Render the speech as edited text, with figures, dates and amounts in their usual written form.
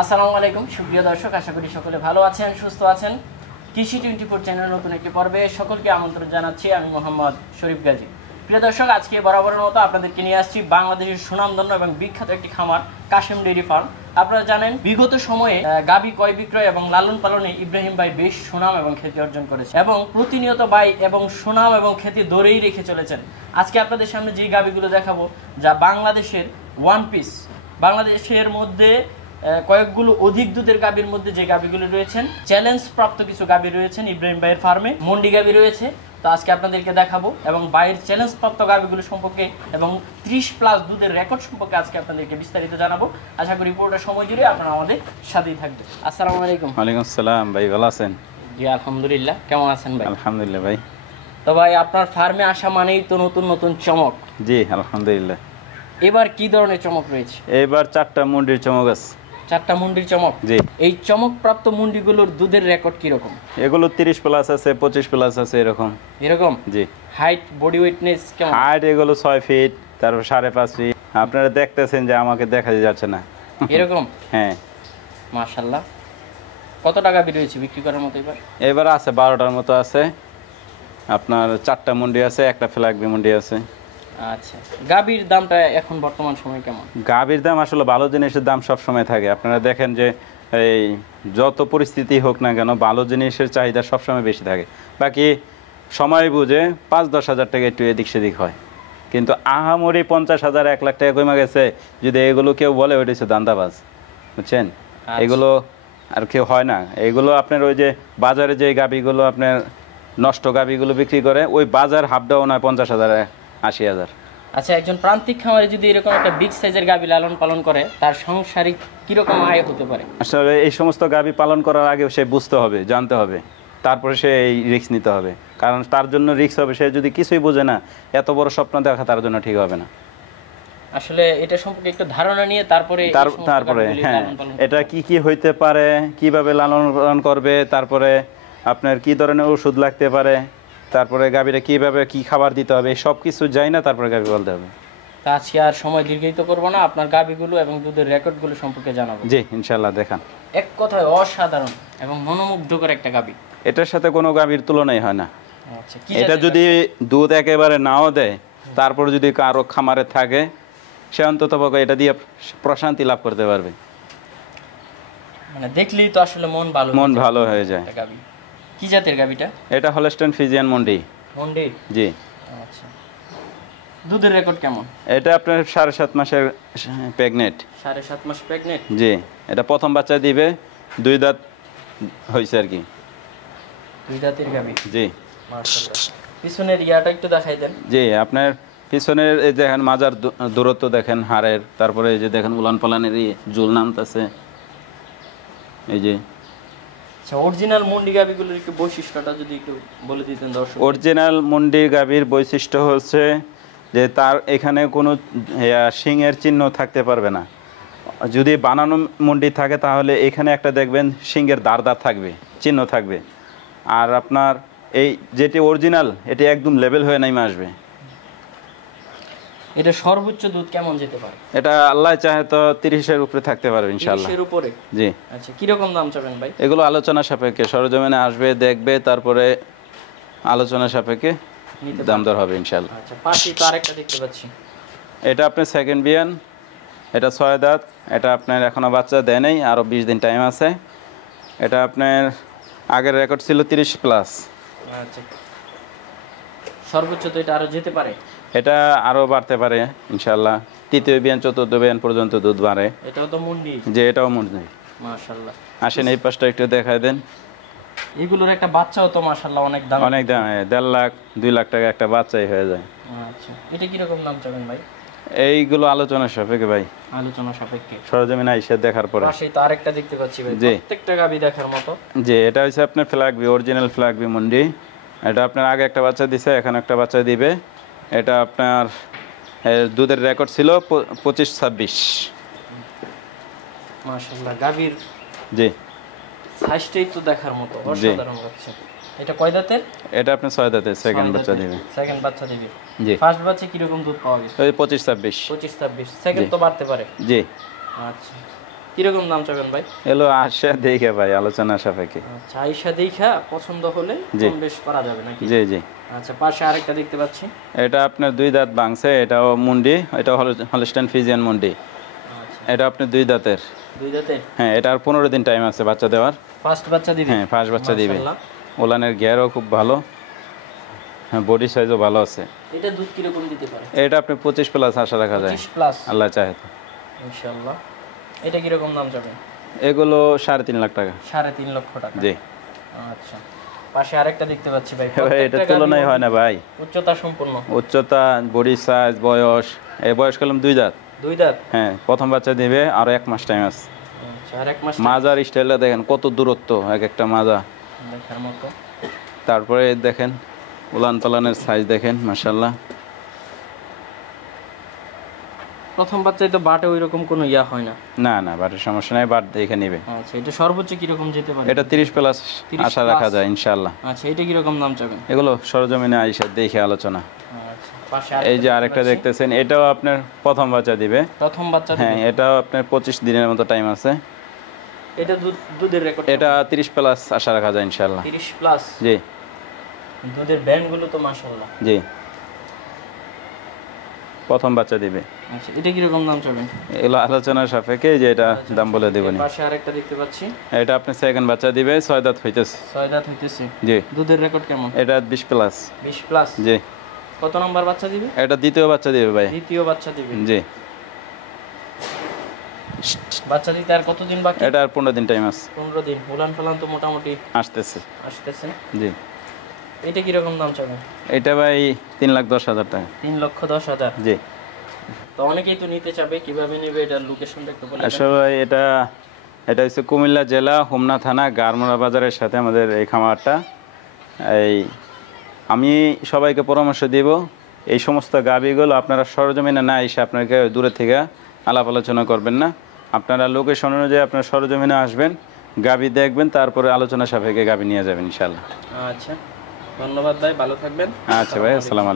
আসসালামু আলাইকুম সুপ্রিয় দর্শক, আশা করি সকলে ভালো আছেন, সুস্থ আছেন। কৃষি 24 চ্যানেল নতুন একটি পর্বে সকলকে আমন্ত্রণ জানাচ্ছি। আমি মোহাম্মদ শরীফ গাজী। প্রিয় দর্শক, আজকে বরাবরের মতো আপনাদেরকে নিয়ে আসছি বাংলাদেশের সুনামধন্য এবং বিখ্যাত একটি খামার, কাশেম ডেইরি ফার্ম। আপনারা জানেন বিগত সময়ে গাভী ক্রয় বিক্রয় এবং লালন পালনে ইব্রাহিম ভাই বেশ সুনাম এবং খ্যাতি অর্জন করেছে এবং প্রতিনিয়ত ভাই এবং সুনাম এবং খ্যাতি ধরেই রেখে চলেছেন। আজকে আপনাদের সামনে যে গাভীগুলো দেখাবো, যা বাংলাদেশের ওয়ান পিস, বাংলাদেশের মধ্যে কয়েকগুলো অধিক দুধের গাভীর মধ্যে যে গাভীগুলো রয়েছেন, চ্যালেঞ্জ প্রাপ্ত কিছু গাভী রয়েছেন ইব্রাহিম ভাইয়ের ফার্মে। মন্ডি গাভী রয়েছে, তো আজকে আপনাদেরকে দেখাবো এবং ভাইয়ের চ্যালেঞ্জ প্রাপ্ত গাভীগুলো সম্পর্কে এবং 30+ দুধের রেকর্ড সম্পর্কে আজকে আপনাদেরকে বিস্তারিত জানাবো। আশা করি পুরোটা সময় জুড়ে আপনারা আমাদের সাথেই থাকবেন। আসসালামু আলাইকুম। ওয়ালাইকুম আসসালাম ভাই, ভালো আছেন? জি আলহামদুলিল্লাহ, কেমন আছেন ভাই? আলহামদুলিল্লাহ ভাই। তো ভাই, আপনার ফার্মে আসা মানেই তো নতুন নতুন চমক। জি আলহামদুলিল্লাহ। এবার কি ধরনের চমক রয়েছে? এবার 4টা মুন্ডির চমক আছে। 4টা মুন্ডির চমক। জি। এই চমকপ্রাপ্ত মুন্ডিগুলোর দুধের রেকর্ড কি রকম? এগুলো 30+ আছে, 25+ আছে, এরকম। এরকম? জি। হাইট, বডি ওয়েটনেস কেমন? হাইট এগুলো 6 ফিট, তারপর 5.5 ফিট। আপনারা দেখতেছেন যে আমাকে দেখা যাচ্ছে না। এরকম? হ্যাঁ মাশাআল্লাহ। কত টাকা বেরিয়েছে বিক্রি করার মতো এবার? এবার আছে 12টার মতো আছে। আপনার 4টা মুন্ডি আছে, একটা ফ্ল্যাগবি মুন্ডি আছে। আচ্ছা, গাভীর দামটা এখন বর্তমান সময় কেমন? গাভীর দাম আসলে ভালো জিনিসের দাম সব সময় থাকে। আপনারা দেখেন যে এই যত পরিস্থিতি হোক না কেন, ভালো জিনিসের চাহিদা সবসময় বেশি থাকে। বাকি সময় বুঝে 5-10 হাজার টাকা একটু এদিক সেদিক হয়, কিন্তু আহামরি 50,000 1 লাখ টাকা কমে গেছে যদি এগুলো কেউ বলে, ওইটা হচ্ছে দান্দাবাজ, বুঝছেন? এগুলো আর কেউ হয় না। এগুলো আপনার ওই যে বাজারে যে গাভীগুলো আপনার নষ্ট গাভীগুলো বিক্রি করে, ওই বাজার হাফ ডাউন হয় 50,000 80,000। আচ্ছা, একজন প্রান্তিক খামারে যদি এরকম একটা বিগ সাইজের গাভী লালন পালন করে, তার সাংসারিক কিরকম আয় হতে পারে? আসলে এই সমস্ত গাভী পালন করার আগে সে বুঝতে হবে, জানতে হবে, তারপরে সে এই রিস্ক নিতে হবে। কারণ তার জন্য রিস্ক হবে, সে যদি কিছুই বোঝে না, এত বড় স্বপ্ন দেখা তার জন্য ঠিক হবে না। আসলে এটা সম্পর্কে একটু ধারণা নিয়ে তারপরে হ্যাঁ, এটা কি কি হইতে পারে, কিভাবে লালন পালন করবে, তারপরে আপনার কি ধরনের ওষুধ লাগতে পারে, তারপরে গাভীরা কিভাবে কি খাবার দিতে হবে, সব কিছু যাই না তারপরে গাভী বলতে হবে। তা আজকে আর সময় দীর্ঘায়িত করবো না, আপনার গাভীগুলো এবং দুধের রেকর্ডগুলো সম্পর্কে জানাবো। জি ইনশাল্লাহ, দেখান। এক কথায় অসাধারণ এবং মনোমুগ্ধকর একটা গাভী। এটার সাথে কোনো গাভীর তুলনাই হয় না। আচ্ছা, এটা যদি দুধ একেবারে নাও দেয়, তারপর যদি কারো খামারে থাকে, সে অন্তত পক্ষে এটা দিয়ে প্রশান্তি লাভ করতে পারবে। মানে দেখলেই তো আসলে মন ভালো হয়ে যায়। কি জাতের গাভীটা? এটা হলস্টেইন ফ্রিজিয়ান মন্ডি। মন্ডি? জি। আচ্ছা, দুধের রেকর্ড কেমন? এটা আপনার 7.5 মাসের প্রেগনেন্ট। 7.5 মাস প্রেগনেন্ট? জি। এটা প্রথম বাচ্চা দিবে, 2 দাঁত হয়েছে আর কি। 2 দাঁতের গাভী? জি। মাশাআল্লাহ। পিছনের ইয়াটা একটু দেখাই দেন। জি, আপনার পিছনের এই দেখেন মাজার দূরত্ব দেখেন হাড়ের, তারপরে এই যে দেখেন উলান পালানের ঝুল নামতেছে, এই যে। আচ্ছা, অরিজিনাল মন্ডি গাভীগুলোর একটু বৈশিষ্ট্যটা যদি একটু বলে দিতেন দর্শক। অরিজিনাল মন্ডি গাভীর বৈশিষ্ট্য হচ্ছে যে তার এখানে কোনো শিংয়ের চিহ্ন থাকতে পারবে না। যদি বানানো মন্ডি থাকে তাহলে এখানে একটা দেখবেন শিংয়ের দাঁড় থাকবে, চিহ্ন থাকবে। আর আপনার এই যেটি অরিজিনাল, এটি একদম লেভেল হয়ে নেমে আসবে। এটা সর্বোচ্চ দুধ কেমন যেতে পারে? এটা আল্লাহ চাহে তো 30-এর উপরে থাকতে পারবে ইনশাআল্লাহ। 30-এর উপরে? জি। আচ্ছা, কি রকম দাম চাবেন ভাই? এগুলো আলোচনা সাপেক্ষে, সরজমিনে আসবে, দেখবে, তারপরে আলোচনা সাপেক্ষে দাম দর হবে ইনশাআল্লাহ। আচ্ছা, পাশে তো আরেকটা দেখতে পাচ্ছি। এটা আপনার সেকেন্ড বিয়ান, এটা 6 দাঁত। এটা আপনার এখনো বাচ্চা দেয় নাই, আরও 20 দিন টাইম আছে। এটা আপনার আগের রেকর্ড ছিল 30+। আচ্ছা, সর্বোচ্চ তো এটা আরো যেতে পারে? এটা আরও বাড়তে পারে ইনশাআল্লাহ। 3য় বিয়ান 4র্থ বিয়ান পর্যন্ত দুধ বাড়ে। এটাও তো মন্ডি? যে এটাও মন্ডি। মাশাআল্লাহ। আসেন এই পাশটা একটু দেখায় দেন। এগুলোর একটা বাচ্চাও তো মাশাআল্লাহ অনেক দাম। অনেক দাম, 1.5 লাখ 2 লাখ টাকা একটা বাচ্চাই হয়ে যায়। আচ্ছা, এটা কি রকম দাম চাবেন ভাই? এইগুলো আলোচনা সাপেক্ষে ভাই, আলোচনা সাপেক্ষে, সরজমিনে আইসা দেখার পরে। পাশেই তো আরেকটা দেখতে পাচ্ছি ভাই, প্রত্যেকটা গাভী দেখার মতো। জি, এটা হচ্ছে আপনার ফ্ল্যাগবি, অরিজিনাল ফ্ল্যাগবি মন্ডি। এটা আপনার আগে একটা বাচ্চা দিছে, এখন একটা বাচ্চা দিবে। এটা আপনার দুধের রেকর্ড ছিল 25-26। মাশাআল্লাহ, গাভীর জি সাইজটাই তো দেখার মতো, অসাধারণ লাগছে। এটা কয় দাঁতের? এটা আপনি 6 দাঁতের সেকেন্ড বাচ্চা দিবে। সেকেন্ড বাচ্চা দিবে? জি। ফার্স্ট বাচ্চা কি রকম দুধ পাওয়া গেছে? ওই 25-26। 25-26। সেকেন্ড তো বাড়তে পারে? জি। আচ্ছা, কিরকম দাম চাবেন ভাই? এলো আসে দেখে ভাই, আলোচনা সাপেক্ষে। আচ্ছা, আইসা দেখা পছন্দ হলে জি। কম বেশ করা যাবে নাকি? জি জি। আচ্ছা, পাশে আরেকটা দেখতে পাচ্ছি। এটা আপনার 2 দাঁত ভাঙছে, এটাও মুন্ডি, এটা হলস্টাইন ফ্রিজিয়ান মুন্ডি। আচ্ছা, এটা আপনার 2 দাঁতের। 2 দাঁতের। হ্যাঁ, এটা আর 15 দিন টাইম আছে বাচ্চা দেওয়ার। ফার্স্ট বাচ্চা দিবে? হ্যাঁ, ফার্স্ট বাচ্চা দিবে। মাশাআল্লাহ। ওলানের গিয়ারও খুব ভালো, হ্যাঁ বডি সাইজও ভালো আছে। এটা দুধ কিরকম দিতে পারে? এটা আপনি 25 প্লাস আশা রাখা যায় 25 প্লাস আল্লাহ চাহে তো। ইনশাআল্লাহ। এটা কিরকম দাম যাবে? এগুলো 3.5 লাখ টাকা। 3.5 লক্ষ টাকা। জি। আচ্ছা, পাশে আরেকটা দেখতে পাচ্ছি ভাই। ভাই এটা তুলনাই হয় না ভাই। উচ্চতা সম্পূর্ণ। উচ্চতা, বডি সাইজ, বয়স, এই বয়স কালাম 2 দাঁত। 2 দাঁত। হ্যাঁ, প্রথম বাচ্চা দিবে আর 1 মাস টাইম আছে। আচ্ছা, আর 1 মাস মাজার স্টাইলটা দেখেন কত দূরত্ব এক একটা মাজা। দেখার মতো। তারপরে দেখেন উলান পালানের সাইজ দেখেন মাশাআল্লাহ। প্রথম বাচ্চায় তো বাটে ওইরকম কোনো ইয়া হয় না। না না, বাটের সমস্যা নাই, বাট দেখে নেবে। আচ্ছা, এটা সর্বোচ্চ কিরকম যেতে পারে? এটা 30 প্লাস 30 আশা রাখা যায় ইনশাআল্লাহ। আচ্ছা, এটা কিরকম দাম চাবেন? এগুলো সরজমিনে আইসা দেখে আলোচনা। আচ্ছা, পাশে এই যে আরেকটা দেখতেছেন, এটাও আপনার প্রথম বাচ্চা দিবে। প্রথম বাচ্চা হ্যাঁ, দিবে। এটাও আপনার 25 দিনের মতো টাইম আছে। এটা দুধের রেকর্ড? এটা 30 প্লাস আশা রাখা যায় ইনশাআল্লাহ। 30 প্লাস। জি দুধের ব্যান্ডগুলো তো মাশাআল্লাহ। জি, প্রথম বাচ্চা দিবে। আচ্ছা, এটা কিরকম দাম চাবেন? এগুলো আলোচনার সাপেক্ষে, যে এটা দাম বলে দেবনি। পাশে আরেকটা দেখতে পাচ্ছি। এটা আপনি সেকেন্ড বাচ্চা দিবে, 6 দাঁত হইতেছে। 6 দাঁত হইতেছে। জি। দুধের রেকর্ড কেমন? এটা 20 প্লাস। 20 প্লাস। জি। কত নাম্বার বাচ্চা দিবে? এটা দ্বিতীয় বাচ্চা দিবে ভাই। দ্বিতীয় বাচ্চা দিবে। জি। বাচ্চা দিতে আর কতদিন বাকি? এটা আর 15 দিন টাইম আছে। 15 দিন। উলান ফালান তো মোটামুটি আসতেছে। আসতেছে। জি। এটা কিরকম দাম চাবেন? এটা ভাই 3,10,000 টাকা। 3,10,000। জি। তো অনেকেই তো নিতে চাবে, কিভাবে নেবে এটার লোকেশনটা একটু বলে দেন। আসলে এটা হচ্ছে কুমিল্লা জেলা, হোমনা থানা, গারমোড়া বাজারের সাথে আমাদের এই খামারটা। আমি সবাইকে পরামর্শ দিব, এই সমস্ত গাভীগুলো আপনারা সরজমিনে না এসে আপনাকে দূরে থেকে আলাপ আলোচনা করবেন না। আপনারা লোকেশন অনুযায়ী আপনার সরজমিনে আসবেন, গাভী দেখবেন, তারপরে আলোচনা সাপেক্ষে গাভী নিয়ে যাবেন ইনশাআল্লাহ। আচ্ছা, ধন্যবাদ ভাই, ভালো থাকবেন। আচ্ছা ভাই, আসসালামু আলাইকুম।